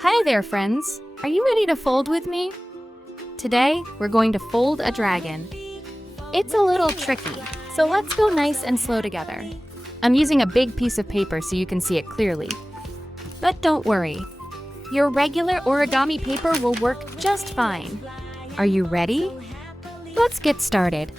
Hi there, friends. Are you ready to fold with me? Today, we're going to fold a dragon. It's a little tricky, so let's go nice and slow together. I'm using a big piece of paper so you can see it clearly. But don't worry. Your regular origami paper will work just fine. Are you ready? Let's get started.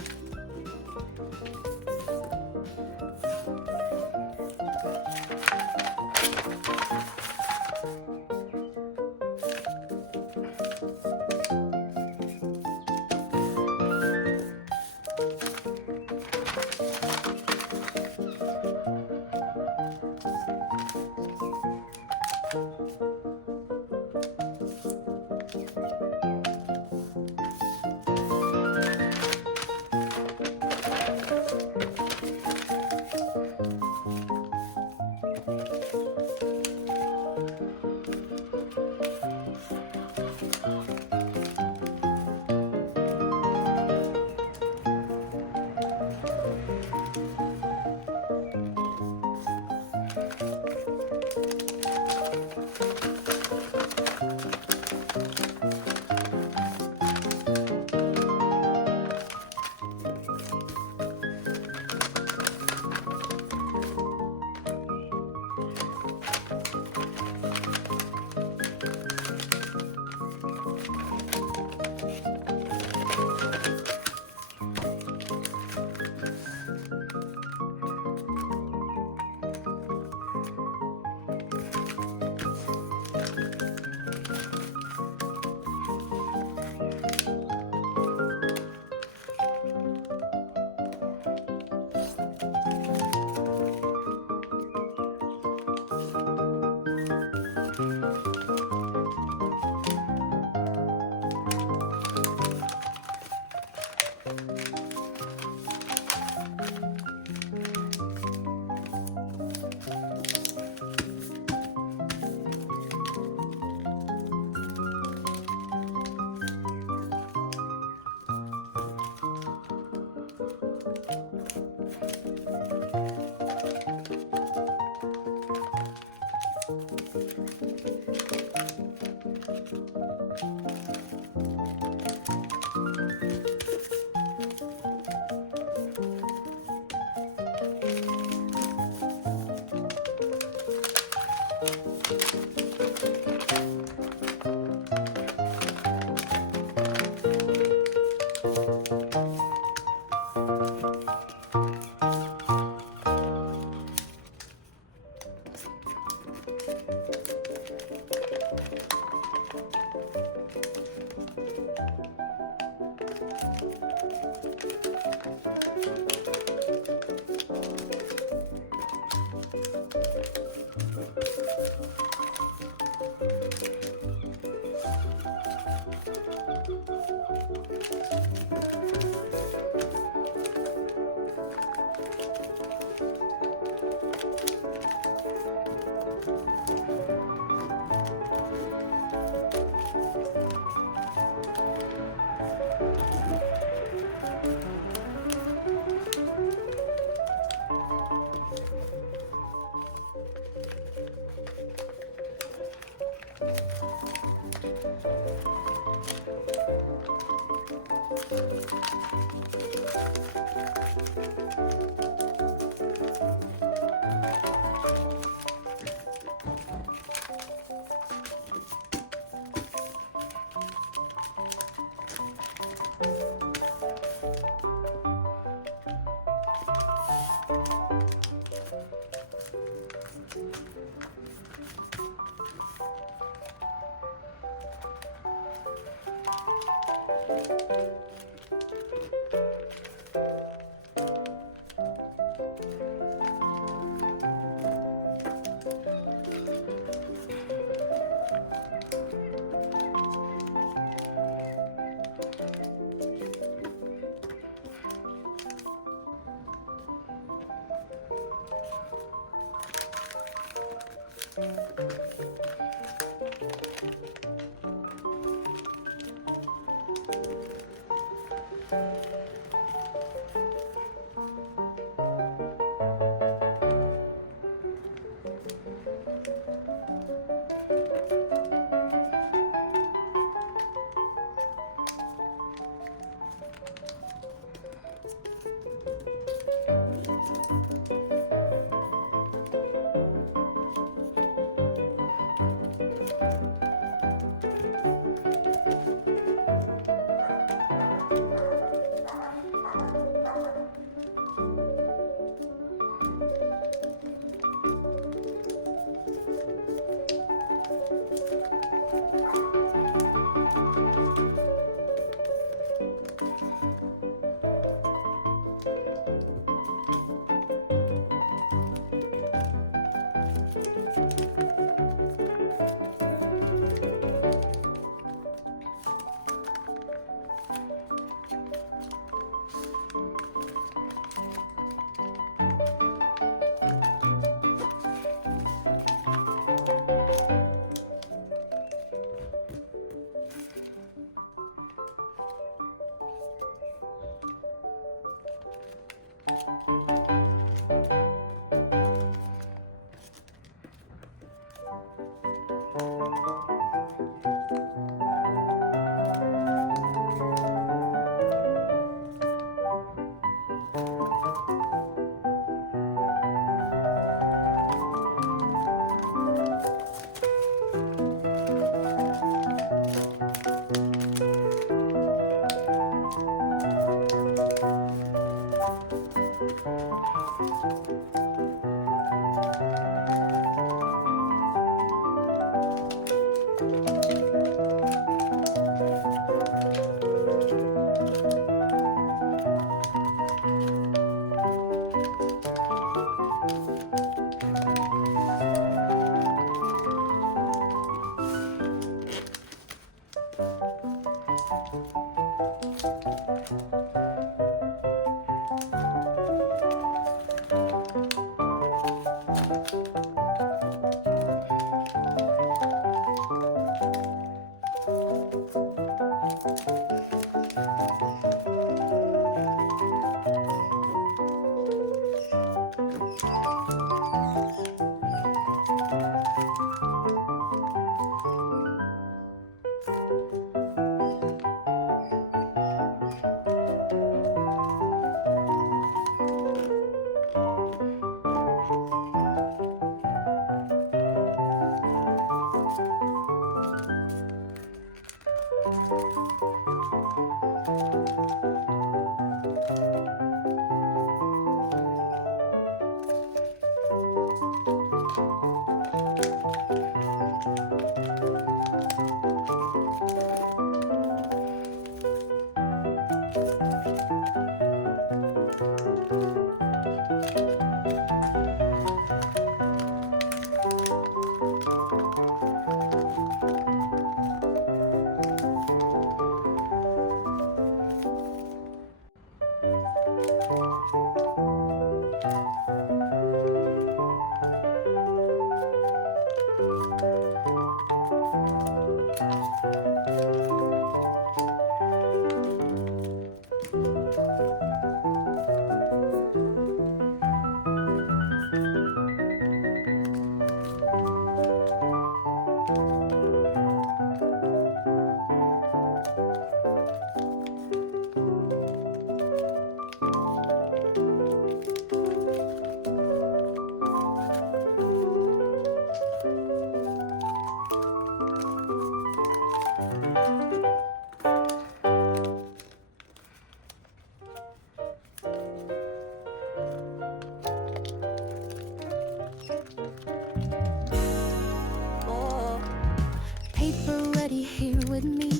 with me.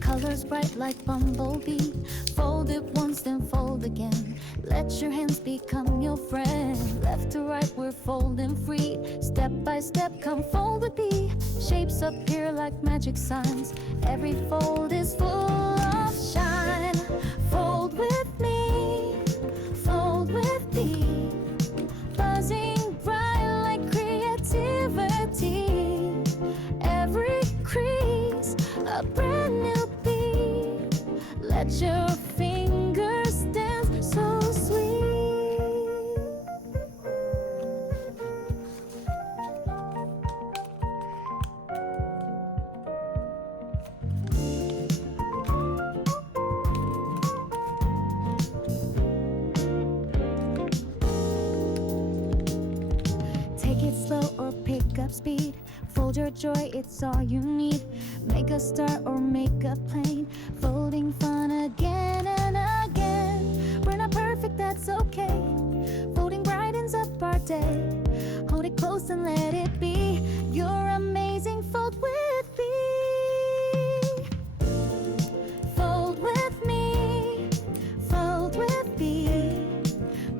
Colors bright like bumblebee. Fold it once, then fold again. Let your hands become your friend. Left to right, we're folding free. Step by step, come fold with me. Shapes appear like magic signs. Every fold is full of shine. Fold with me, fold with me. Buzzing bright like creativity. Every crease, a brand new beat. Let your fingers dance so sweet. Take it slow or pick up speed. Fold your joy, it's all you need. Make a star or make a plane. Folding fun again and again. We're not perfect, that's okay. Folding brightens up our day. Hold it close and let it be. You're amazing, fold with me. Fold with me, fold with me.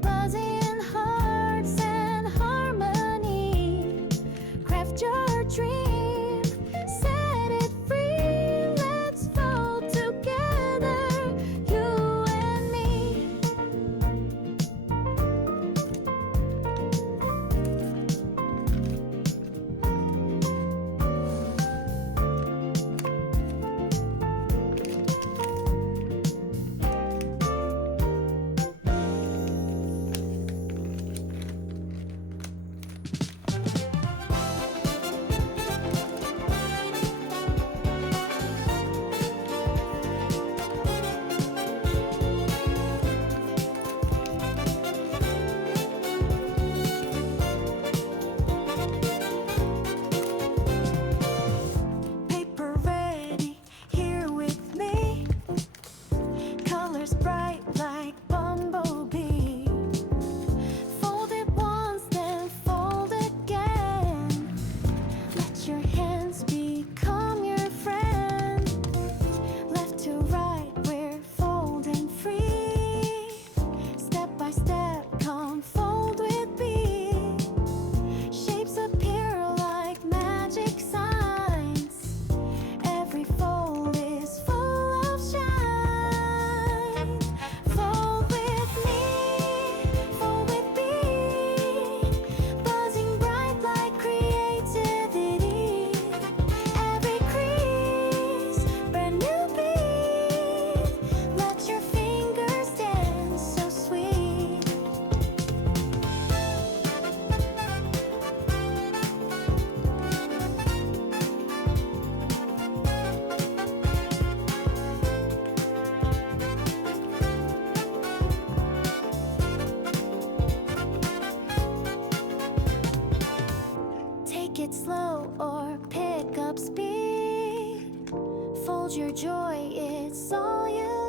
Buzzing hearts and harmony. Craft your dream, set it free. Let's fold together, you and me. it slow or pick up speed. Fold your joy, it's all you